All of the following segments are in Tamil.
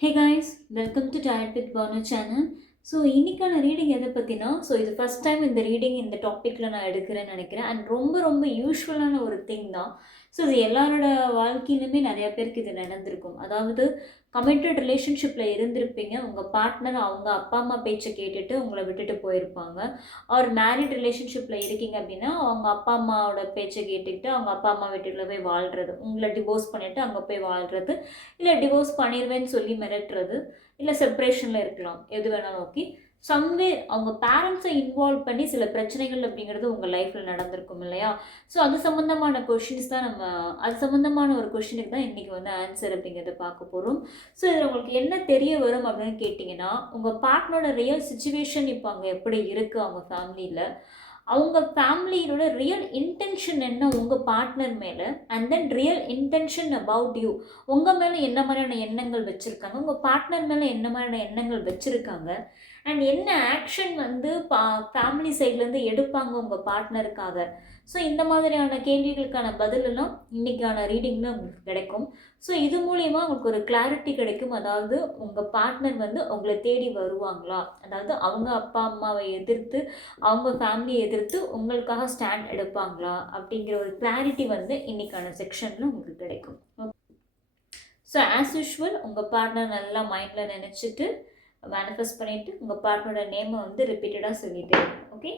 Hey guys, welcome to Diet with Banu channel. So இன்றைக்கான ரீடிங் எதை பற்றினா, இது ஃபஸ்ட் டைம் இந்த ரீடிங் இந்த டாப்பிக்கில் நான் எடுக்கிறேன்னு நினைக்கிறேன். அண்ட் ரொம்ப ரொம்ப யூஸ்ஃபுல்லான ஒரு திங் தான். இது எல்லாரோட வாழ்க்கையிலுமே நிறையா பேருக்கு இது நடந்திருக்கும். அதாவது கமிட்டட் ரிலேஷன்ஷிப்பில் இருந்திருப்பீங்க. உங்கள் பார்ட்னர் அவங்க அப்பா அம்மா பேச்சை கேட்டுட்டு உங்களை விட்டுட்டு போயிருப்பாங்க. ஒரு மேரிட் ரிலேஷன்ஷிப்பில் இருக்கீங்க அப்படின்னா, அவங்க அப்பா அம்மாவோட பேச்சை கேட்டுக்கிட்டு அவங்க அப்பா அம்மா வீட்டுக்குள்ள போய் வாழ்கிறது, உங்களை டிவோர்ஸ் பண்ணிவிட்டு அங்கே போய் வாழ்கிறது, இல்லை டிவோர்ஸ் பண்ணிடுவேன்னு சொல்லி மிரட்டுறது, இல்லை செப்ரேஷனில் இருக்கலாம், எது வேணாலும் ஓகே. சம்வே அவங்க பேரண்ட்ஸை இன்வால்வ் பண்ணி சில பிரச்சனைகள் அப்படிங்கிறது உங்கள் லைஃப்பில் நடந்திருக்கும் இல்லையா? அது சம்மந்தமான கொஷின்ஸ் தான் அது சம்மந்தமான ஒரு கொஷினுக்கு தான் இன்றைக்கி ஆன்சர் அப்படிங்கிறத பார்க்க போகிறோம். இதில் உங்களுக்கு என்ன தெரிய வரும் அப்படின்னு கேட்டிங்கன்னா, உங்கள் பார்ட்னரோட ரியல் சுச்சுவேஷன் இப்போ அங்கே எப்படி இருக்குது அவங்க ஃபேமிலியில், அவங்க ஃபேமிலியோட ரியல் இன்டென்ஷன் என்ன உங்கள் பார்ட்னர் மேலே, and then real intention about you, உங்கள் மேலே என்ன மாதிரியான எண்ணங்கள் வச்சுருக்காங்க, உங்கள் பார்ட்னர் மேலே என்ன மாதிரியான எண்ணங்கள் வச்சுருக்காங்க, அண்ட் என்ன ஆக்ஷன் ஃபேமிலி சைட்லேருந்து எடுப்பாங்க உங்கள் பார்ட்னருக்காக. இந்த மாதிரியான கேள்விகளுக்கான பதிலெல்லாம் இன்றைக்கான ரீடிங்கில் உங்களுக்கு கிடைக்கும். இது மூலிமா உங்களுக்கு ஒரு கிளாரிட்டி கிடைக்கும். அதாவது உங்கள் பார்ட்னர் உங்களை தேடி வருவாங்களா, அதாவது அவங்க அப்பா அம்மாவை எதிர்த்து, அவங்க ஃபேமிலியை எதிர்த்து உங்களுக்காக ஸ்டாண்ட் எடுப்பாங்களா அப்படிங்கிற ஒரு கிளாரிட்டி இன்றைக்கான செக்ஷனில் உங்களுக்கு கிடைக்கும். ஆஸ் யூஷுவல் உங்கள் பார்ட்னர் நல்லா மைண்டில் நினச்சிட்டு மேனிஃபெஸ்ட் பண்ணிவிட்டு உங்கள் பார்ட்னரோட நேமை ரிப்பீட்டடாக சொல்லிட்டு ஓகே.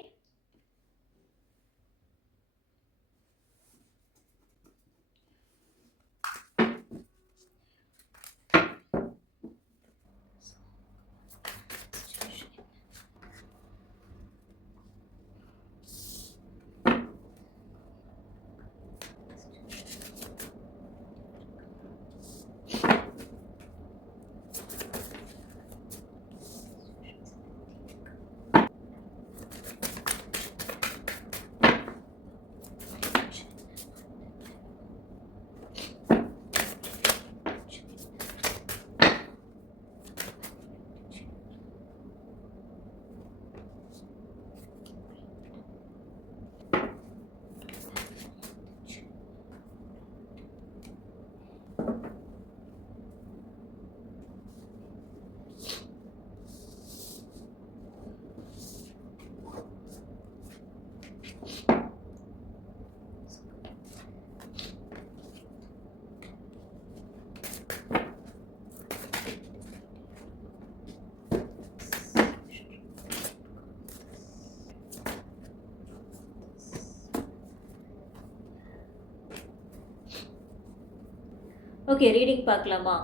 ஓகே, ரீடிங் பார்க்கலாமா?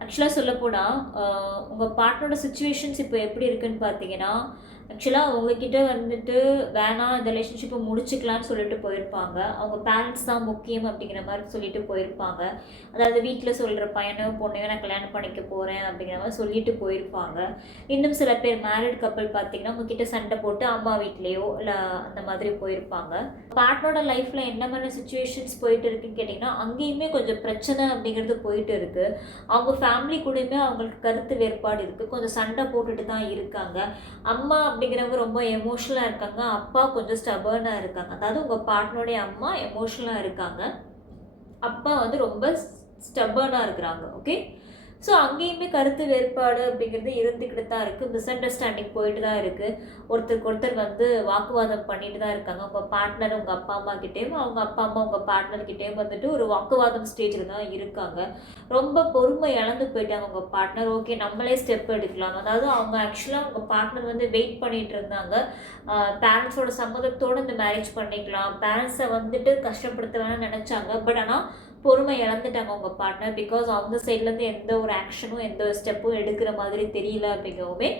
ஆக்சுவலாக சொல்லப்போனால் உங்கள் பார்ட்னரோட சுச்சுவேஷன்ஸ் இப்போ எப்படி இருக்குதுன்னு பார்த்தீங்கன்னா, ஆக்சுவலாக உங்ககிட்ட வேணாம் இந்த ரிலேஷன்ஷிப்பை முடிச்சுக்கலான்னு சொல்லிட்டு போயிருப்பாங்க. அவங்க பேரண்ட்ஸ் தான் முக்கியம் அப்படிங்கிற மாதிரி சொல்லிட்டு போயிருப்பாங்க. அதாவது வீட்டில் சொல்கிற பையனோ பொண்ணையோ நான் கல்யாணம் பண்ணிக்க போகிறேன் அப்படிங்கிற மாதிரி சொல்லிட்டு போயிருப்பாங்க. இன்னும் சில பேர் மேரிட் கப்பல் பார்த்தீங்கன்னா உங்ககிட்ட சண்டை போட்டு அம்மா வீட்லேயோ இல்லை அந்த மாதிரி போயிருப்பாங்க. பார்ட்னரோட லைஃப்பில் என்ன மாதிரி சுச்சுவேஷன்ஸ் போயிட்டு இருக்குன்னு கேட்டிங்கன்னா, அங்கேயுமே கொஞ்சம் பிரச்சனை அப்படிங்கிறது போயிட்டு இருக்குது. அவங்க ஃபேமிலி கூடயுமே அவங்களுக்கு கருத்து வேறுபாடு இருக்குது. கொஞ்சம் சண்டை போட்டுட்டு தான் இருக்காங்க. அம்மா அப்படிங்கிறவங்க ரொம்ப எமோஷ்னலாக இருக்காங்க, அப்பா கொஞ்சம் ஸ்டபர்னாக இருக்காங்க. அதாவது உங்கள் பார்ட்னருடைய அம்மா எமோஷ்னலாக இருக்காங்க, அப்பா ரொம்ப ஸ்டபர்னாக இருக்கிறாங்க. ஓகே, அங்கேயுமே கருத்து வேறுபாடு அப்படிங்கிறது இருந்துக்கிட்டு தான் இருக்குது. மிஸ் அண்டர்ஸ்டாண்டிங் போயிட்டு தான் இருக்குது. ஒருத்தருக்கு ஒருத்தர் வாக்குவாதம் பண்ணிட்டு தான் இருக்காங்க. உங்கள் பார்ட்னர் உங்கள் அப்பா அம்மா கிட்டேயும், அவங்க அப்பா அம்மா உங்கள் பார்ட்னர்கிட்டேயும் ஒரு வாக்குவாதம் ஸ்டேஜில் தான் இருக்காங்க. ரொம்ப பொறுமை இழந்து போயிட்டாங்க உங்கள் பார்ட்னர். ஓகே, நம்மளே ஸ்டெப் எடுக்கலாம். அதாவது அவங்க ஆக்சுவலாக உங்கள் பார்ட்னர் வெயிட் பண்ணிகிட்டு இருந்தாங்க. பேரண்ட்ஸோட சம்மதத்தோடு இந்த மேரேஜ் பண்ணிக்கலாம், பேரண்ட்ஸை கஷ்டப்படுத்த வேணாம்னு நினச்சாங்க. பட் ஆனால் பொறுமை இழந்துட்டாங்க உங்கள் பார்ட்னர். பிகாஸ் அவங்க சைட்லேருந்து எந்த ஒரு ஆக்ஷனும் எந்த ஒரு ஸ்டெப்பும் எடுக்கிற மாதிரி தெரியல அப்படிங்கவுமே.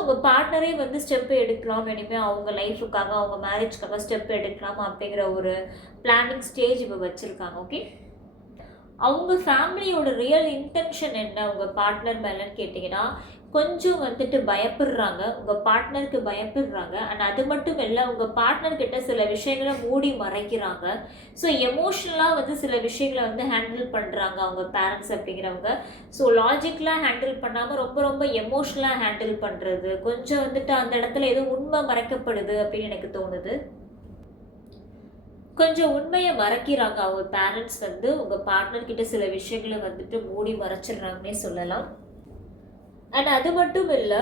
உங்கள் பார்ட்னரே ஸ்டெப்பு எடுக்கலாம், இனிமேல் அவங்க லைஃபுக்காக அவங்க மேரேஜ்க்காக ஸ்டெப் எடுக்கலாம் அப்படிங்கிற ஒரு பிளானிங் ஸ்டேஜ் இப்போ வச்சுருக்காங்க. ஓகே, அவங்க ஃபேமிலியோட ரியல் இன்டென்ஷன் என்ன உங்கள் பார்ட்னர் மேலேன்னு கேட்டிங்கன்னா, கொஞ்சம் பயப்படுறாங்க, உங்கள் பார்ட்னருக்கு பயப்படுறாங்க. அண்ட் அது மட்டும் இல்லை, உங்கள் பார்ட்னர்கிட்ட சில விஷயங்களை மூடி மறைக்கிறாங்க. எமோஷ்னலாக சில விஷயங்களை ஹேண்டில் பண்ணுறாங்க அவங்க பேரண்ட்ஸ் அப்படிங்கிறவங்க. லாஜிக்கலாக ஹேண்டில் பண்ணாமல் ரொம்ப ரொம்ப எமோஷ்னலாக ஹேண்டில் பண்ணுறது, கொஞ்சம் அந்த இடத்துல ஏதோ உண்மை மறைக்கப்படுது அப்படின்னு எனக்கு தோணுது. கொஞ்சம் உண்மையை மறைக்கிறாங்க அவங்க பேரண்ட்ஸ். உங்கள் பார்ட்னர்கிட்ட சில விஷயங்களை மூடி மறைச்சிடுறாங்கன்னே சொல்லலாம். அண்ட் அது மட்டும் இல்லை,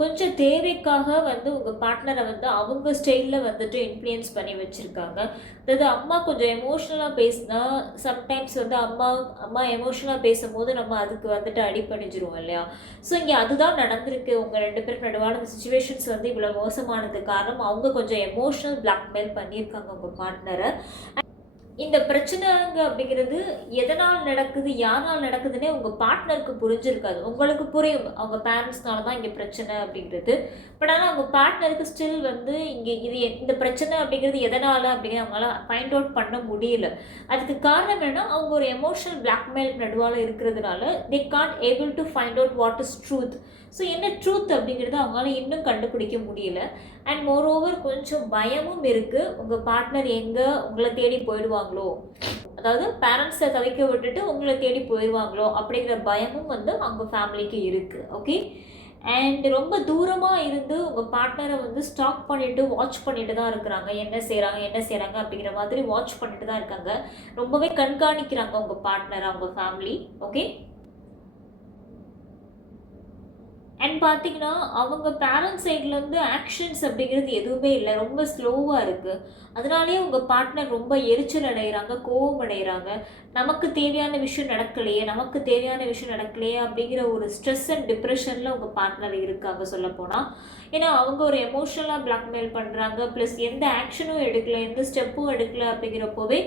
கொஞ்சம் தேவைக்காக வந்து உங்கள் பார்ட்னரை வந்து அவங்க ஸ்டைலில் வந்துட்டு இன்ஃப்ளூயன்ஸ் பண்ணி வச்சுருக்காங்க. அதாவது அம்மா கொஞ்சம் எமோஷ்னலாக பேசினா சம்டைம்ஸ் வந்து அம்மா அம்மா எமோஷ்னலாக பேசும்போது நம்ம அதுக்கு வந்துட்டு அடிபணிஞ்சிருவோம் இல்லையா? ஸோ இங்கே அதுதான் நடந்திருக்கு. உங்கள் 2 பேருக்கு நடுவான இந்த சுச்சுவேஷன்ஸ் வந்து இவ்வளோ மோசமானது காரணம் அவங்க கொஞ்சம் எமோஷ்னல் பிளாக்மெயில் பண்ணியிருக்காங்க உங்கள் பார்ட்னரை. இந்த பிரச்சனைங்க அப்படிங்கிறது எதனால் நடக்குது, யாரால் நடக்குதுன்னே உங்கள் பார்ட்னருக்கு புரிஞ்சிருக்காது. உங்களுக்கு புரியும் அவங்க பேரண்ட்ஸ்னால தான் இங்கே பிரச்சனை அப்படிங்கிறது. பட் ஆனால் அவங்க பார்ட்னருக்கு ஸ்டில் வந்து இங்கே இந்த பிரச்சனை அப்படிங்கிறது எதனால் அப்படிங்கிற அவங்களால ஃபைண்ட் அவுட் பண்ண முடியல. அதுக்கு காரணம் என்னென்னா அவங்க ஒரு எமோஷனல் பிளாக்மெயில் நடுவால் இருக்கிறதுனால they can't able to find out what is truth. So என்ன ட்ரூத் அப்படிங்கிறத அவங்களால இன்னும் கண்டுபிடிக்க முடியல. அண்ட் மோரோவர் கொஞ்சம் பயமும் இருக்குது, உங்கள் பார்ட்னர் எங்கே உங்களை தேடி போயிடுவாங்களோ, அதாவது பேரண்ட்ஸை தவிக்க விட்டுட்டு உங்களை தேடி போயிடுவாங்களோ அப்படிங்கிற பயமும் வந்து அவங்க ஃபேமிலிக்கு இருக்குது. ஓகே, அண்ட் ரொம்ப தூரமாக இருந்து உங்கள் பார்ட்னரை வந்து ஸ்டாக் பண்ணிவிட்டு வாட்ச் பண்ணிட்டு தான் இருக்கிறாங்க. என்ன செய்கிறாங்க அப்படிங்கிற மாதிரி வாட்ச் பண்ணிட்டு தான் இருக்காங்க. ரொம்பவே கண்காணிக்கிறாங்க உங்கள் பார்ட்னர், அவங்க ஃபேமிலி. ஓகே, அண்ட் பார்த்தீங்கன்னா அவங்க பேரண்ட்ஸ் சைட்லேருந்து ஆக்ஷன்ஸ் அப்படிங்கிறது எதுவுமே இல்லை, ரொம்ப ஸ்லோவாக இருக்குது. அதனாலேயே உங்கள் பார்ட்னர் ரொம்ப எரிச்சல் அடைகிறாங்க, கோபம் அடைகிறாங்க. நமக்கு தேவையான விஷயம் நடக்கலையே அப்படிங்கிற ஒரு ஸ்ட்ரெஸ் அண்ட் டிப்ரெஷனில் உங்கள் பார்ட்னர் இருக்காங்க சொல்லப்போனால். ஏன்னா அவங்க ஒரு எமோஷ்னலாக பிளாக்மெயில் பண்ணுறாங்க, ப்ளஸ் எந்த ஆக்ஷனும் எடுக்கலை, எந்த ஸ்டெப்பும் எடுக்கலை. அப்படிங்கிறப்போவே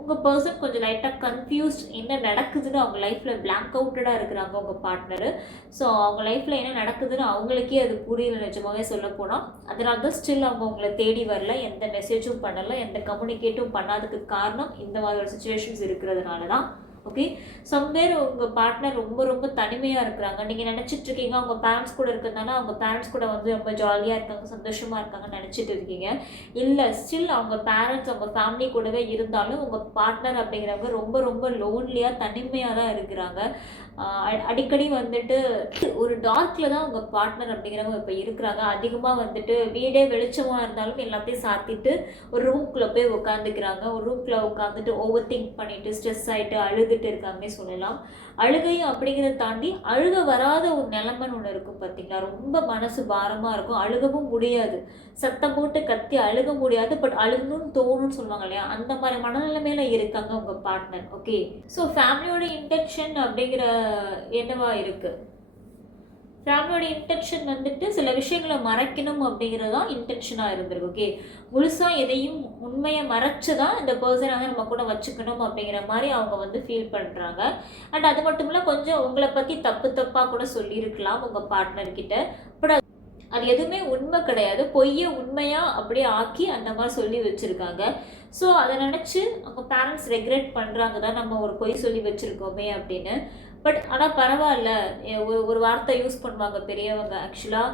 உங்கள் பர்சன் கொஞ்சம் லைட்டாக கன்ஃபியூஸ்ட், என்ன நடக்குதுன்னு அவங்க லைஃப்பில் பிளாங்க் அவுட்டடாக இருக்கிறாங்க உங்கள் பார்ட்னரு. ஸோ அவங்க லைஃப்பில் என்ன நடக்குதுன்னு அவங்களுக்கே அது புரியல நிஜமாகவே சொல்லப்போனால். அதனால தான் ஸ்டில் அவங்க உங்களை தேடி வரல, எந்த மெசேஜும் பண்ணலை, எந்த கம்யூனிகேட்டும் பண்ணாததுக்கு காரணம் இந்த மாதிரி ஒரு சுச்சுவேஷன்ஸ் இருக்கிறதுனால தான். ஓகே, சம்வேர் உங்கள் பார்ட்னர் ரொம்ப ரொம்ப தனிமையாக இருக்கிறாங்க. நீங்கள் நினச்சிட்ருக்கீங்க அவங்க பேரண்ட்ஸ் கூட இருக்கிறதுனால அவங்க பேரண்ட்ஸ் கூட வந்து ரொம்ப ஜாலியாக இருக்காங்க, சந்தோஷமாக இருக்காங்கன்னு நினச்சிட்டு இருக்கீங்க. இல்லை, ஸ்டில் அவங்க பேரண்ட்ஸ் அவங்க ஃபேமிலி கூடவே இருந்தாலும் உங்கள் பார்ட்னர் அப்படிங்கிறவங்க ரொம்ப ரொம்ப லோன்லியாக தனிமையாக தான் இருக்கிறாங்க. அடிக்கடி வந்துட்டு ஒரு டார்க்கில் தான் உங்கள் பார்ட்னர் அப்படிங்கிறவங்க இப்போ இருக்கிறாங்க. அதிகமாக வந்துட்டு வீடே வெளிச்சமாக இருந்தாலும் எல்லாத்தையும் சாத்திட்டு ஒரு ரூம்குள்ளே போய் உட்காந்துக்கிறாங்க. ஒரு ரூம்குள்ளே உட்காந்துட்டு ஓவர் திங்க் பண்ணிவிட்டு ஸ்ட்ரெஸ் ஆகிட்டு அழுதுட்டு இருக்காங்கன்னே சொல்லலாம். அழுகையும் அப்படிங்கிறத தாண்டி அழுக வராத ஒரு நிலைமைன்னு ஒன்று இருக்கும் பார்த்தீங்களா, ரொம்ப மனசு பாரமாக இருக்கும், அழுகவும் முடியாது, சத்தம் போட்டு கத்தி அழுக முடியாது, பட் அழுகணும்னு தோணுன்னு சொல்லுவாங்க இல்லையா, அந்த மாதிரி மனநிலைமையில இருக்காங்க உங்கள் பார்ட்னர். ஓகே, ஸோ ஃபேமிலியோட இன்டென்ஷன் அப்படிங்கிற என்னவா இருக்குது, ஃபேமிலியோட இன்டென்ஷன் வந்துட்டு சில விஷயங்களை மறைக்கணும் அப்படிங்கிறது தான் இன்டென்ஷனாக இருந்திருக்கு. ஓகே, முழுசாக எதையும் உண்மையை மறைச்சு தான் இந்த பர்சனை வந்து நம்ம கூட வச்சுக்கணும் அப்படிங்கிற மாதிரி அவங்க வந்து ஃபீல் பண்ணுறாங்க. அண்ட் அது மட்டும் இல்லை, கொஞ்சம் உங்களை பற்றி தப்பாக கூட சொல்லியிருக்கலாம் உங்கள் பார்ட்னர்கிட்ட. பட் அது எதுவுமே உண்மை கிடையாது, பொய்யை உண்மையாக அப்படியே ஆக்கி அந்த மாதிரி சொல்லி வச்சுருக்காங்க. ஸோ அதை நினச்சி அவங்க பேரண்ட்ஸ் ரெக்ரெட் பண்ணுறாங்க தான், நம்ம ஒரு பொய் சொல்லி வச்சுருக்கோமே அப்படின்னு. பட் ஆனால் பரவாயில்ல, ஒரு வார்த்தை யூஸ் பண்ணுவாங்க பெரியவங்க, ஆக்சுவலாக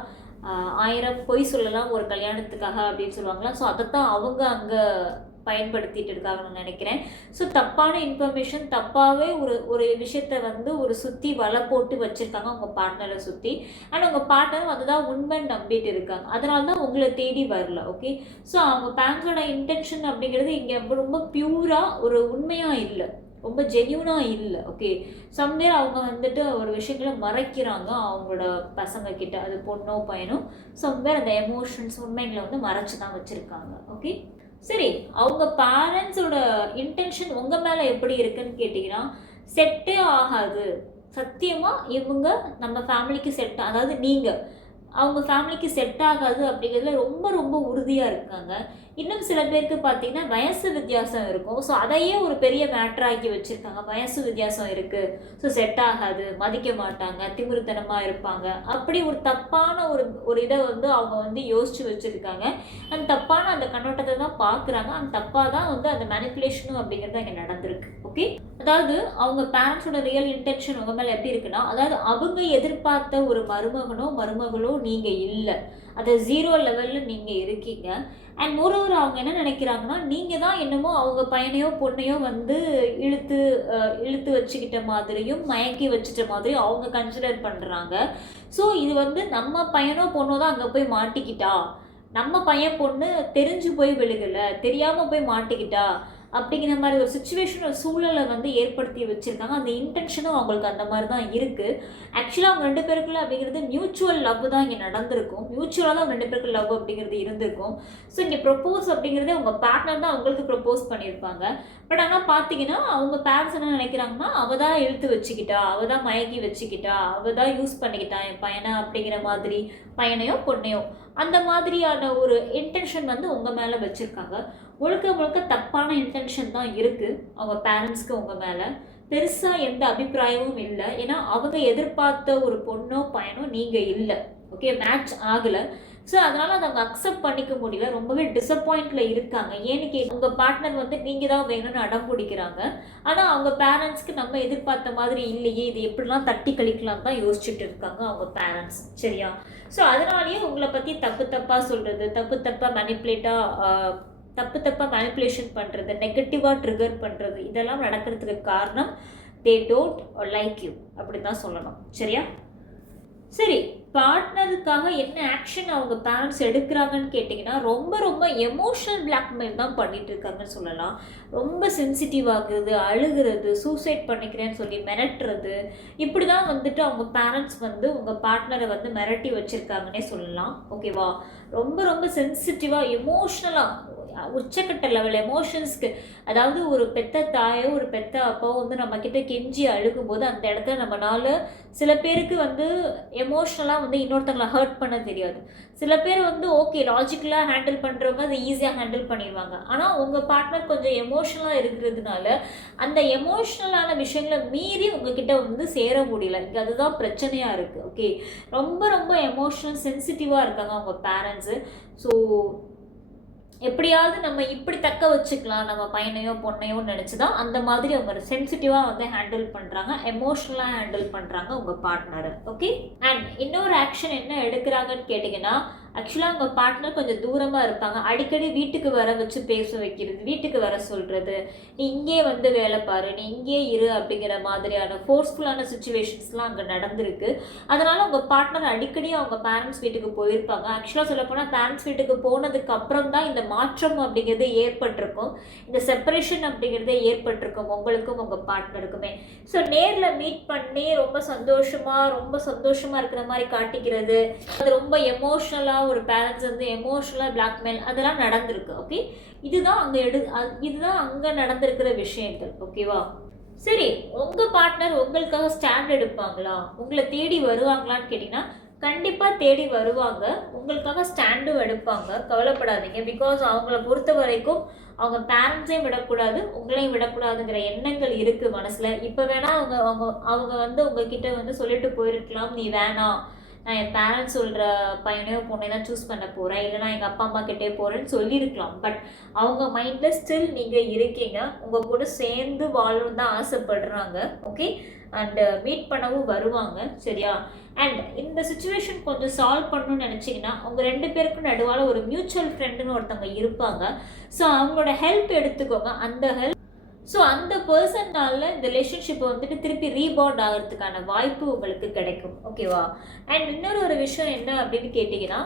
1000 பொய் சொல்லலாம் ஒரு கல்யாணத்துக்காக அப்படின்னு சொல்லுவாங்களா. ஸோ அதைத்தான் அவங்க அங்கே பயன்படுத்திட்டு இருக்காங்கன்னு நினைக்கிறேன். ஸோ தப்பான இன்ஃபர்மேஷன், தப்பாகவே ஒரு விஷயத்தை வந்து ஒரு சுற்றி வலை போட்டு வச்சுருக்காங்க உங்கள் பார்ட்னரை சுற்றி. அண்ட் உங்கள் பார்ட்னரும் அதுதான் உண்மைன்னு நம்பிட்டு இருக்காங்க, அதனால தான் உங்களை தேடி வரல. ஓகே, ஸோ அவங்க பேரண்ட்ஸோட இன்டென்ஷன் அப்படிங்கிறது இங்கே ரொம்ப பியூராக ஒரு உண்மையாக இல்லை, ரொம்ப ஜென்யூனாக இல்லை. ஓகே, சம்வேர் அவங்க வந்துட்டு ஒரு விஷயங்களை மறைக்கிறாங்க அவங்களோட பசங்கக்கிட்ட, அது பொண்ணோ பையனோ, சம்வேர் அந்த எமோஷன்ஸ் உண்மைகளை வந்து மறைச்சி தான் வச்சுருக்காங்க. ஓகே, சரி, அவங்க பேரண்ட்ஸோட இன்டென்ஷன் உங்கள் மேலே எப்படி இருக்குன்னு கேட்டிங்கன்னா, செட்டே ஆகாது, சத்தியமாக இவங்க நம்ம ஃபேமிலிக்கு அதாவது நீங்கள் அவங்க ஃபேமிலிக்கு செட் ஆகாது அப்படிங்கிறதுல ரொம்ப ரொம்ப உறுதியாக இருக்காங்க. இன்னும் சில பேருக்கு பார்த்தீங்கன்னா வயசு வித்தியாசம் இருக்கும், ஸோ அதையே ஒரு பெரிய மேட்ராக்கி வச்சுருக்காங்க. வயசு வித்தியாசம் இருக்குது, ஸோ செட் ஆகாது, மதிக்க மாட்டாங்க, திமிருத்தனமாக இருப்பாங்க, அப்படி ஒரு தப்பான ஒரு இதை வந்து அவங்க வந்து யோசித்து வச்சுருக்காங்க. அந்த தப்பான அந்த கண்ணோட்டத்தை தான் பார்க்குறாங்க. அந்த தப்பாக தான் வந்து அந்த மேனிப்புலேஷனும் அப்படிங்கிறது அங்கே நடந்திருக்கு. ஓகே, அதாவது அவங்க பேரண்ட்ஸோட ரியல் இன்டென்ஷன் உங்கள் மேலே எப்படி இருக்குன்னா, அதாவது அவங்க எதிர்பார்த்த ஒரு மருமகளோ நீங்கள் இல்லை, அதை 0 லெவலில் நீங்கள் இருக்கீங்க. அண்ட் மோரோவர் அவங்க என்ன நினைக்கிறாங்கன்னா, நீங்கள் தான் என்னமோ அவங்க பையனையோ பொண்ணையோ வந்து இழுத்து வச்சுக்கிட்ட மாதிரியும் மயக்கி வச்சுட்ட மாதிரியும் அவங்க கன்சிடர் பண்ணுறாங்க. ஸோ இது வந்து நம்ம பையனோ பொண்ணோ தான் அங்கே போய் மாட்டிக்கிட்டா, நம்ம பையன் பொண்ணு தெரிஞ்சு போய் விழுகலை, தெரியாமல் போய் மாட்டிக்கிட்டா, அப்படிங்கிற மாதிரி ஒரு சுச்சுவேஷன், ஒரு சூழலை வந்து ஏற்படுத்தி வச்சுருக்காங்க. அந்த இன்டென்ஷனும் அவங்களுக்கு அந்த மாதிரி தான் இருக்குது. ஆக்சுவலாக அவங்க 2 பேருக்குள்ள அப்படிங்கிறது மியூச்சுவல் லவ் தான் இங்கே நடந்திருக்கும். மியூச்சுவலாக தான் அவங்க 2 பேருக்கு லவ் அப்படிங்கிறது இருந்திருக்கும். ஸோ இங்கே ப்ரொப்போஸ் அப்படிங்கிறதே அவங்க பார்ட்னர் தான் அவங்களுக்கு ப்ரொப்போஸ் பண்ணியிருப்பாங்க. பட் ஆனால் பார்த்தீங்கன்னா அவங்க பேரண்ட்ஸ் என்ன நினைக்கிறாங்கன்னா, அவள் தான் இழுத்து வச்சுக்கிட்டா, அவள் தான் மயக்கி வச்சுக்கிட்டா, அவள் தான் யூஸ் பண்ணிக்கிட்டா என் பையனை அப்படிங்கிற மாதிரி, பையனையோ பொண்ணையோ அந்த மாதிரியான ஒரு இன்டென்ஷன் வந்து உங்கள் மேலே வச்சுருக்காங்க. முழுக்க முழுக்க தப்பான இன்டென்ஷன் தான் இருக்குது அவங்க பேரண்ட்ஸ்க்கு உங்கள் மேலே. பெருசாக எந்த அபிப்பிராயமும் இல்லை. ஏன்னா அவங்க எதிர்பார்த்த ஒரு பொண்ணோ பையனோ நீங்கள் இல்லை. ஓகே, மேட்ச் ஆகலை. ஸோ அதனால் அதை அவங்க அக்செப்ட் பண்ணிக்க முடியல. ரொம்பவே டிசப்பாயிண்டில் இருக்காங்க. ஏன்னு உங்கள் பார்ட்னர் வந்து நீங்கள் தான் வேணும்னு அடம் பிடிக்கிறாங்க. ஆனால் அவங்க பேரண்ட்ஸ்க்கு நம்ம எதிர்பார்த்த மாதிரி இல்லையே, இது எப்படிலாம் தட்டி கழிக்கலாம் தான் யோசிச்சுட்டு இருக்காங்க அவங்க பேரண்ட்ஸ். சரியா? ஸோ அதனாலேயே உங்களை பற்றி தப்பாக சொல்கிறது, தப்பாக மேனிப்புலேஷன் பண்ணுறது, நெகட்டிவாக ட்ரிகர் பண்ணுறது, இதெல்லாம் நடக்கிறதுக்கு காரணம் தே டோன்ட் லைக் யூ அப்படி தான் சொல்லணும். சரியா? சரி, பார்ட்னருக்காக என்ன ஆக்ஷன் அவங்க பேரண்ட்ஸ் எடுக்கிறாங்கன்னு கேட்டிங்கன்னா, ரொம்ப ரொம்ப எமோஷனல் பிளாக்மெயில் தான் பண்ணிகிட்டு இருக்காங்கன்னு சொல்லலாம். ரொம்ப சென்சிட்டிவ் ஆகுறது, அழுகிறது, சூசைட் பண்ணிக்கிறேன்னு சொல்லி மிரட்டுறது, இப்படி தான் வந்துட்டு அவங்க பேரண்ட்ஸ் வந்து உங்கள் பார்ட்னரை வந்து மிரட்டி வச்சுருக்காங்கன்னே சொல்லலாம். ஓகேவா? ரொம்ப ரொம்ப சென்சிட்டிவாக, எமோஷ்னலாக, உச்சக்கட்ட லெவல் எமோஷன்ஸ்க்கு, அதாவது ஒரு பெத்த தாயோ ஒரு பெத்த அப்பாவோ வந்து நம்மக்கிட்ட கெஞ்சி அழுகும்போது அந்த இடத்துல நம்மளால சில பேருக்கு வந்து எமோஷ்னலாக வந்து இன்னொருத்தங்களை ஹர்ட் பண்ண தெரியாது. சில பேர் வந்து ஓகே லாஜிக்கலாக ஹேண்டில் பண்ணுறவங்க அதை ஈஸியாக ஹேண்டில் பண்ணிடுவாங்க. ஆனால் உங்கள் பார்ட்னர் கொஞ்சம் எமோஷ்னலாக இருக்கிறதுனால அந்த எமோஷ்னலான விஷயங்களை மீறி உங்ககிட்ட வந்து சேர முடியல. இங்கே அதுதான் பிரச்சனையாக இருக்குது. ஓகே, ரொம்ப ரொம்ப எமோஷ்னல் சென்சிட்டிவாக இருக்காங்க அவங்க பேரண்ட்ஸு. ஸோ எப்படியாவது நம்ம இப்படி தக்க வச்சுக்கலாம் நம்ம பையனையோ பொண்ணையோ நினச்சி தான் அந்த மாதிரி அவங்க சென்சிட்டிவாக வந்து ஹேண்டில் பண்ணுறாங்க, எமோஷ்னலாக ஹேண்டில் பண்ணுறாங்க உங்கள் பார்ட்னரை. ஓகே, அண்ட் இன்னொரு ஆக்ஷன் என்ன எடுக்கிறாங்கன்னு கேட்டிங்கன்னா, ஆக்சுவலாக உங்கள் பார்ட்னர் கொஞ்சம் தூரமாக இருப்பாங்க. அடிக்கடி வீட்டுக்கு வர வச்சு பேச வைக்கிறது, வீட்டுக்கு வர சொல்கிறது, நீ இங்கே வந்து வேலை பாரு, நீ இங்கே இரு அப்படிங்கிற மாதிரியான ஃபோர்ஸ்ஃபுல்லான சுச்சுவேஷன்ஸ்லாம் அங்கே நடந்திருக்கு. அதனால் உங்கள் பார்ட்னர் அடிக்கடி அவங்க பேரண்ட்ஸ் வீட்டுக்கு போயிருப்பாங்க. ஆக்சுவலாக சொல்லப்போனால் பேரண்ட்ஸ் வீட்டுக்கு போனதுக்கு அப்புறம் தான் இந்த மாற்றம் அப்படிங்கிறது ஏற்பட்டிருக்கும், இந்த செப்பரேஷன் அப்படிங்கிறதே ஏற்பட்டிருக்கும் உங்களுக்கும் உங்கள் பார்ட்னருக்குமே. ஸோ நேரில் மீட் பண்ணி ரொம்ப சந்தோஷமாக இருக்கிற மாதிரி காட்டிக்கிறது, அது ரொம்ப எமோஷ்னலாக ஒரு பேரண்ட்ஸ் வந்து எமோஷ்னலாக பிளாக்மெயில் அதெல்லாம் நடந்திருக்கு. ஓகே, இதுதான் அங்கே நடந்திருக்கிற விஷயங்கள். ஓகேவா? சரி, உங்கள் பார்ட்னர் உங்களுக்காக ஸ்டாண்ட் எடுப்பாங்களா, உங்களை தேடி வருவாங்களான்னு கேட்டிங்கன்னா கண்டிப்பாக தேடி வருவாங்க, உங்களுக்காக ஸ்டாண்டும் எடுப்பாங்க. கவலைப்படாதீங்க. பிகாஸ் அவங்கள பொறுத்த வரைக்கும் அவங்க பேரண்ட்ஸையும் விடக்கூடாது, உங்களையும் விடக்கூடாதுங்கிற எண்ணங்கள் இருக்குது மனசில். இப்போ வேணால் அவங்க வந்து உங்ககிட்ட வந்து சொல்லிட்டு போயிருக்கலாம், நீ வேணாம், நான் என் பேரண்ட்ஸ் சொல்கிற பையனையோ பொண்ணை தான் சூஸ் பண்ண போகிறேன், இல்லைனா எங்கள் அப்பா அம்மா கிட்டே போகிறேன்னு சொல்லியிருக்கலாம். பட் அவங்க மைண்டில் ஸ்டில் நீங்கள் இருக்கீங்க, உங்கள் கூட சேர்ந்து வாழணும்னு தான் ஆசைப்படுறாங்க. ஓகே, அண்ட் மீட் பண்ணவும் வருவாங்க. சரியா? அண்ட் இந்த சுச்சுவேஷன் கொஞ்சம் சால்வ் பண்ணணும்னு நினச்சிங்கன்னா உங்கள் 2 பேருக்கும் நடுவால் ஒரு மியூச்சுவல் ஃப்ரெண்டுன்னு ஒருத்தவங்க இருப்பாங்க. ஸோ அவங்களோட ஹெல்ப் எடுத்துக்கோங்க. அந்த பர்சன்னால இந்த ரிலேஷன்ஷிப்பை வந்துட்டு திருப்பி ரீபாண்ட் ஆகிறதுக்கான வாய்ப்பு உங்களுக்கு கிடைக்கும். ஓகேவா? அண்ட் இன்னொரு விஷயம் என்ன அப்படின்னு கேட்டிங்கன்னா,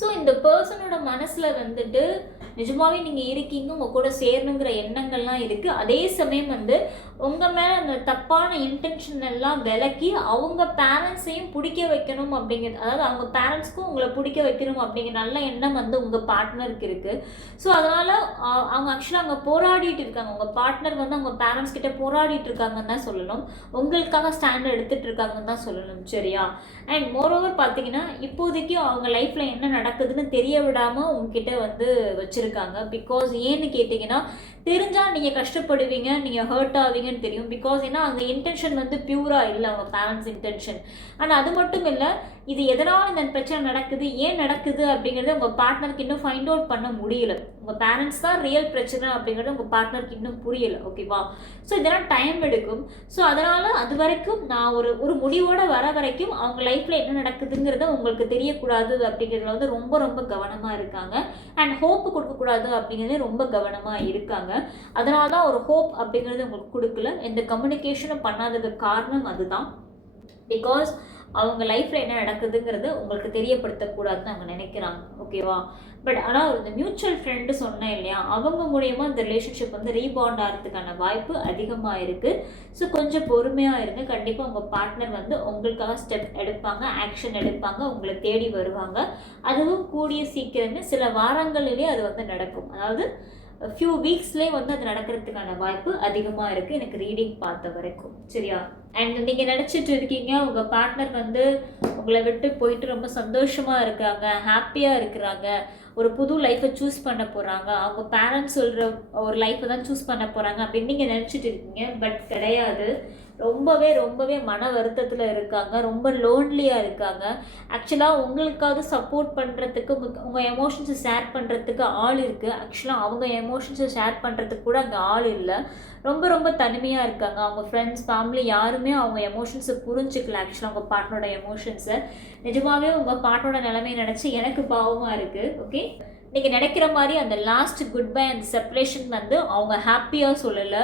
ஸோ இந்த பர்சனோட மனசில் வந்துட்டு நிஜமாகவே நீங்கள் இருக்கீங்க, உங்கள் கூட சேரணுங்கிற எண்ணங்கள்லாம் இருக்குது. அதே சமயம் வந்து உங்கள் மேலே அந்த தப்பான இன்டென்ஷன் எல்லாம் விலக்கி அவங்க பேரண்ட்ஸையும் பிடிக்க வைக்கணும் அப்படிங்கிறது, அதாவது அவங்க பேரண்ட்ஸ்க்கும் உங்களை பிடிக்க வைக்கணும் அப்படிங்கிற நல்ல எண்ணம் வந்து உங்கள் பார்ட்னருக்கு இருக்குது. ஸோ அதனால் அவங்க ஆக்சுவலாக அங்கே போராடிட்டு இருக்காங்க. உங்கள் பார்ட்னர் வந்து அவங்க பேரண்ட்ஸ் கிட்ட போராடிட்டு இருக்காங்கன்னு தான் சொல்லணும், உங்களுக்காக ஸ்டாண்ட் எடுத்துகிட்டு இருக்காங்கன்னு தான் சொல்லணும். சரியா? அண்ட் மோரோவர் பார்த்தீங்கன்னா இப்போதைக்கு அவங்க லைஃப்பில் என்ன நடக்குதுன்னு தெரிய விடாமல் உங்ககிட்ட வந்து வச்சுருக்காங்க. பிகாஸ் ஏன்னு கேட்டிங்கன்னா, தெரிஞ்சால் நீங்கள் கஷ்டப்படுவீங்க, நீங்கள் ஹர்ட் ஆவீங்கன்னு தெரியும். பிகாஸ் ஏன்னா அந்த இன்டென்ஷன் வந்து பியூராக இல்லை அவங்க பேரண்ட்ஸ் இன்டென்ஷன். ஆனால் அது மட்டும் இல்லை, இது எதனால் இந்த பிரச்சனை நடக்குது, ஏன் நடக்குது அப்படிங்கிறத உங்கள் பார்ட்னருக்கு இன்னும் ஃபைண்ட் அவுட் பண்ண முடியல. உங்கள் பேரண்ட்ஸ் தான் ரியல் பிரச்சனை அப்படிங்கிறது உங்கள் பார்ட்னருக்கு இன்னும் புரியலை. ஓகேவா? ஸோ இதெல்லாம் டைம் எடுக்கும். ஸோ அதனால் அது வரைக்கும் நான் ஒரு முடிவோடு வர வரைக்கும் அவங்க லைஃப்பில் என்ன நடக்குதுங்கிறத உங்களுக்கு தெரியக்கூடாது அப்படிங்கிறதுல வந்து ரொம்ப ரொம்ப கவனமாக இருக்காங்க. அண்ட் ஹோப்பு கொடுக்கக்கூடாது அப்படிங்கிறதே ரொம்ப கவனமாக இருக்காங்க. அதனால தான் ஒரு ஹோப் அப்படிங்கிறது உங்களுக்கு கொடுக்கல, எந்த கம்யூனிகேஷனும் பண்ணாததுக்கு காரணம் அதுதான். பிகாஸ் அவங்க லைஃப்பில் என்ன நடக்குதுங்கிறது உங்களுக்கு தெரியப்படுத்தக்கூடாதுன்னு அவங்க நினைக்கிறாங்க. ஓகேவா? பட் ஆனால் இந்த மியூச்சுவல் ஃப்ரெண்டு சொன்னேன் இல்லையா, அவங்க மூலயமா இந்த ரிலேஷன்ஷிப் வந்து ரீபாண்ட் ஆகிறதுக்கான வாய்ப்பு அதிகமாக இருக்குது. ஸோ கொஞ்சம் பொறுமையாக இருங்க. கண்டிப்பாக உங்கள் பார்ட்னர் வந்து உங்களுக்காக ஸ்டெப் எடுப்பாங்க, ஆக்ஷன் எடுப்பாங்க, உங்களை தேடி வருவாங்க. அதுவும் கூடிய சீக்கிரமே சில வாரங்களிலே அது வந்து நடக்கும். அதாவது ஃபியூ வீக்ஸ்லேயே வந்து அது நடக்கிறதுக்கான வாய்ப்பு அதிகமாக இருக்குது எனக்கு ரீடிங் பார்த்த வரைக்கும். சரியா? அண்ட் நீங்கள் நினச்சிட்டு இருக்கீங்க உங்கள் பார்ட்னர் வந்து உங்களை விட்டு போயிட்டு ரொம்ப சந்தோஷமாக இருக்காங்க, ஹாப்பியாக இருக்கிறாங்க, ஒரு புது லைஃப்பை சூஸ் பண்ண போகிறாங்க, அவங்க பேரண்ட்ஸ் சொல்கிற ஒரு லைஃப்பை தான் சூஸ் பண்ண போகிறாங்க அப்படின்னு நீங்கள் நினச்சிட்டு இருக்கீங்க. பட் கிடையாது. ரொம்பவே மன வருத்தத்தில் இருக்காங்க, ரொம்ப லோன்லியாக இருக்காங்க. ஆக்சுவலாக உங்களுக்காவது சப்போர்ட் பண்ணுறதுக்கு உங்கள் எமோஷன்ஸை ஷேர் பண்ணுறதுக்கு ஆள் இருக்குது. ஆக்சுவலாக அவங்க எமோஷன்ஸை ஷேர் பண்ணுறதுக்கு கூட அங்கே ஆள் இல்லை. ரொம்ப தனிமையாக இருக்காங்க. அவங்க ஃப்ரெண்ட்ஸ், ஃபேமிலி யாருமே அவங்க எமோஷன்ஸை புரிஞ்சுக்கல. ஆக்சுவலாக அவங்க பார்ட்னரோட எமோஷன்ஸை நிஜமாகவே உங்கள் பார்ட்னரோட நிலைமையை நினச்சி எனக்கு பாவமாக இருக்குது. ஓகே, நீங்கள் நினைக்கிற மாதிரி அந்த லாஸ்ட் குட் பை அந்த செப்பரேஷன் வந்து அவங்க ஹாப்பியாக சொல்லலை.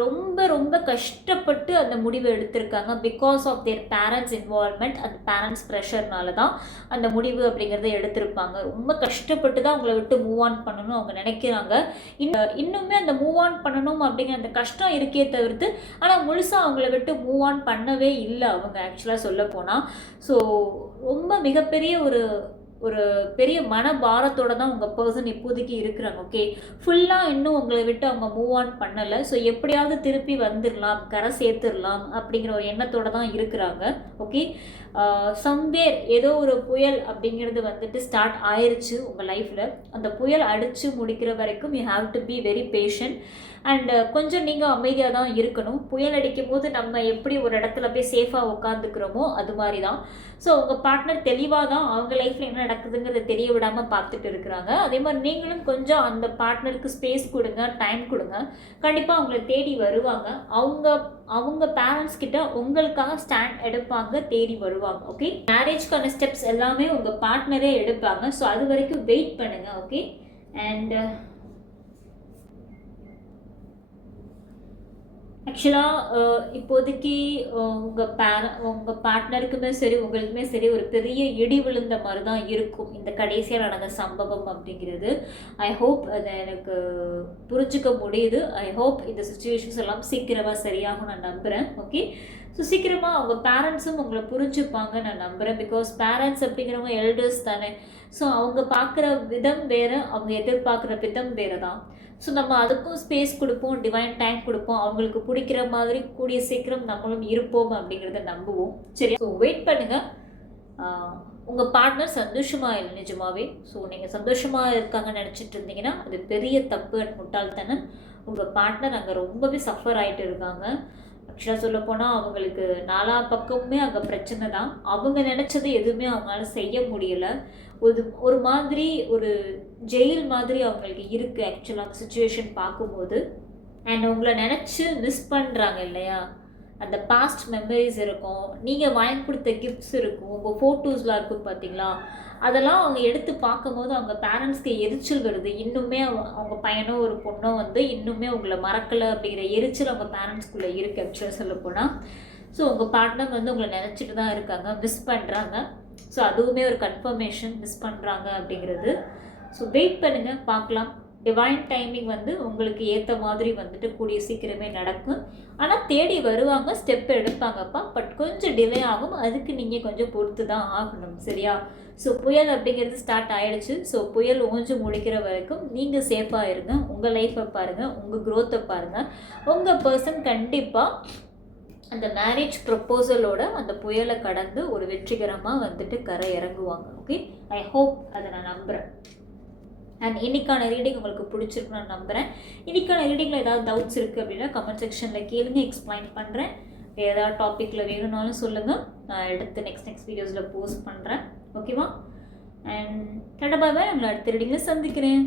ரொம்ப கஷ்டப்பட்டு அந்த முடிவை எடுத்திருக்காங்க. Because of their parents involvement, அந்த பேரண்ட்ஸ் ப்ரெஷர்னால தான் அந்த முடிவு அப்படிங்கிறத எடுத்திருப்பாங்க. ரொம்ப கஷ்டப்பட்டு தான் அவங்கள விட்டு மூவ் ஆன் பண்ணணும் அவங்க நினைக்கிறாங்க. இன்னுமே அந்த மூவ் ஆன் பண்ணணும் அப்படிங்கிற அந்த கஷ்டம் இருக்கே தவிர்த்து, ஆனால் முழுசாக அவங்கள விட்டு மூவ் ஆன் பண்ணவே இல்லை அவங்க ஆக்சுவலாக சொல்ல போனால். ஸோ ரொம்ப மிகப்பெரிய ஒரு பெரிய மனபாரத்தோடு தான் உங்கள் பர்சன் இப்போதைக்கு இருக்கிறாங்க. ஓகே, ஃபுல்லாக இன்னும் உங்களை விட்டு அவங்க மூவ் ஆன் பண்ணலை. ஸோ எப்படியாவது திருப்பி வந்துடலாம், கரை சேர்த்துடலாம் அப்படிங்கிற ஒரு எண்ணத்தோடு தான் இருக்கிறாங்க. ஓகே, சம்வேர் ஏதோ ஒரு புயல் அப்படிங்கிறது வந்துட்டு ஸ்டார்ட் ஆயிடுச்சு உங்கள் லைஃப்பில். அந்த புயல் அடித்து முடிக்கிற வரைக்கும் you have to be very patient. And கொஞ்சம் நீங்கள் அமைதியாக தான் இருக்கணும். புயல் அடிக்கும் போது நம்ம எப்படி ஒரு இடத்துல போய் சேஃபாக உட்காந்துக்கிறோமோ அது மாதிரி தான். ஸோ உங்கள் பார்ட்னர் தெளிவாக தான் அவங்க லைஃப்பில் என்ன நடக்குதுங்கிறத தெரிய விடாமல் பார்த்துட்டு இருக்கிறாங்க. அதே மாதிரி நீங்களும் கொஞ்சம் அந்த பார்ட்னருக்கு ஸ்பேஸ் கொடுங்க, டைம் கொடுங்க. கண்டிப்பாக அவங்கள தேடி வருவாங்க. அவங்க பேரண்ட்ஸ் கிட்ட உங்களுக்காக ஸ்டாண்ட் எடுப்பாங்க, தேடி வருவாங்க. ஓகே, மேரேஜ்க்கான ஸ்டெப்ஸ் எல்லாமே உங்கள் பார்ட்னரே எடுப்பாங்க. ஸோ அது வரைக்கும் வெயிட் பண்ணுங்கள். ஓகே, அண்ட் ஆக்சுவலாக இப்போதைக்கு உங்கள் பார்ட்னருக்குமே சரி உங்களுக்குமே சரி ஒரு பெரிய இடி விழுந்த மாதிரி தான் இருக்கும் இந்த கடைசியாக நடந்த சம்பவம் அப்படிங்கிறது. ஐ ஹோப் அதை எனக்கு புரிஞ்சுக்க முடியுது. ஐ ஹோப் இந்த சுச்சுவேஷன்ஸ் எல்லாம் சீக்கிரமாக சரியாகும் நான் நம்புகிறேன். ஓகே, ஸோ சீக்கிரமாக அவங்க பேரண்ட்ஸும் உங்களை புரிஞ்சுப்பாங்க நான் நம்புகிறேன். பிகாஸ் பேரண்ட்ஸ் அப்படிங்கிறவங்க எல்டர்ஸ் தானே. ஸோ அவங்க பார்க்குற விதம் வேறு, அவங்க எதிர்பார்க்குற விதம் வேறு தான். ஸோ நம்ம அதுக்கும் ஸ்பேஸ் கொடுப்போம், டிவைன் டைம் கொடுப்போம். அவங்களுக்கு பிடிக்கிற மாதிரி கூடிய சீக்கிரம் நம்மளும் இருப்போம் அப்படிங்கிறத நம்புவோம். சரி, ஸோ வெயிட் பண்ணுங்கள். உங்கள் பார்ட்னர் சந்தோஷமாக இல்லை நிஜமாவே. ஸோ நீங்கள் சந்தோஷமாக இருக்காங்கன்னு நினச்சிட்டு இருந்தீங்கன்னா அது பெரிய தப்பு அண்ட் முட்டாள்தனம். உங்கள் பார்ட்னர் அங்கே ரொம்பவே சஃபர் ஆகிட்டு இருக்காங்க. ஆக்சுவலாக சொல்லப்போனால் அவங்களுக்கு நாலா பக்கமுமே அங்கே பிரச்சனை தான். அவங்க நினச்சது எதுவுமே அவங்களால செய்ய முடியலை. ஒரு மாதிரி ஒரு ஜெயில் மாதிரி அவங்களுக்கு இருக்குது ஆக்சுவலாக அந்த சுச்சுவேஷன் பார்க்கும்போது. அண்ட் உங்களை நினச்சி மிஸ் பண்ணுறாங்க இல்லையா, அந்த பாஸ்ட் மெமரிஸ் இருக்கும், நீங்கள் வாங்கி கொடுத்த கிஃப்ட்ஸ் இருக்கும், உங்கள் ஃபோட்டோஸ்லாம் இருக்கும் பார்த்தீங்களா, அதெல்லாம் அவங்க எடுத்து பார்க்கும்போது அவங்க பேரண்ட்ஸ்க்கு எரிச்சல் வருது. இன்னுமே அவங்க பையனோ ஒரு பொண்ணோ வந்து இன்னுமே உங்களை மறக்கலை அப்படிங்கிற எரிச்சல் அவங்க பேரண்ட்ஸ்குள்ளே இருக்குது ஆக்சுவலாக சொல்லப்போனால். ஸோ உங்கள் பார்ட்னர் வந்து உங்களை நினச்சிட்டு தான் இருக்காங்க, மிஸ் பண்ணுறாங்க. ஸோ அதுவுமே ஒரு கன்ஃபர்மேஷன், மிஸ் பண்ணுறாங்க அப்படிங்கிறது. ஸோ வெயிட் பண்ணுங்கள், பார்க்கலாம். டிவைன் டைமிங் வந்து உங்களுக்கு ஏற்ற மாதிரி வந்துட்டு கூடிய சீக்கிரமே நடக்கும். ஆனால் தேடி வருவாங்க, ஸ்டெப் எடுப்பாங்கப்பா. பட் கொஞ்சம் டிலே ஆகும், அதுக்கு நீங்கள் கொஞ்சம் பொறுத்து தான் ஆகணும். சரியா? ஸோ புயல் அப்படிங்கிறது ஸ்டார்ட் ஆகிடுச்சு. ஸோ புயல் ஓஞ்சு முடிக்கிற வரைக்கும் நீங்கள் சேஃபாக இருங்க, உங்கள் லைஃப்பை பாருங்கள், உங்கள் க்ரோத்தை பாருங்கள். உங்கள் பர்சன் கண்டிப்பாக அந்த மேரேஜ் ப்ரப்போசலோட அந்த புயலை கடந்து ஒரு வெற்றிகரமாக வந்துட்டு கரை இறங்குவாங்க. ஓகே, ஐ ஹோப், அதை நான் நம்புகிறேன். அண்ட் இன்றைக்கான ரீடிங் உங்களுக்கு பிடிச்சிருக்குன்னு நான் நம்புகிறேன். இன்றைக்கான ரீடிங்கில் ஏதாவது டவுட்ஸ் இருக்குது அப்படின்னா கமெண்ட் செக்ஷனில் கேளுங்க, எக்ஸ்பிளைன் பண்ணுறேன். ஏதாவது டாப்பிக்கில் வேணும்னாலும் சொல்லுங்கள், நான் எடுத்து நெக்ஸ்ட் வீடியோஸில் போஸ்ட் பண்ணுறேன். ஓகேவா? அண்ட் டாடா பாய் பாய். உங்களை அடுத்த ரீடிங்கில் சந்திக்கிறேன்.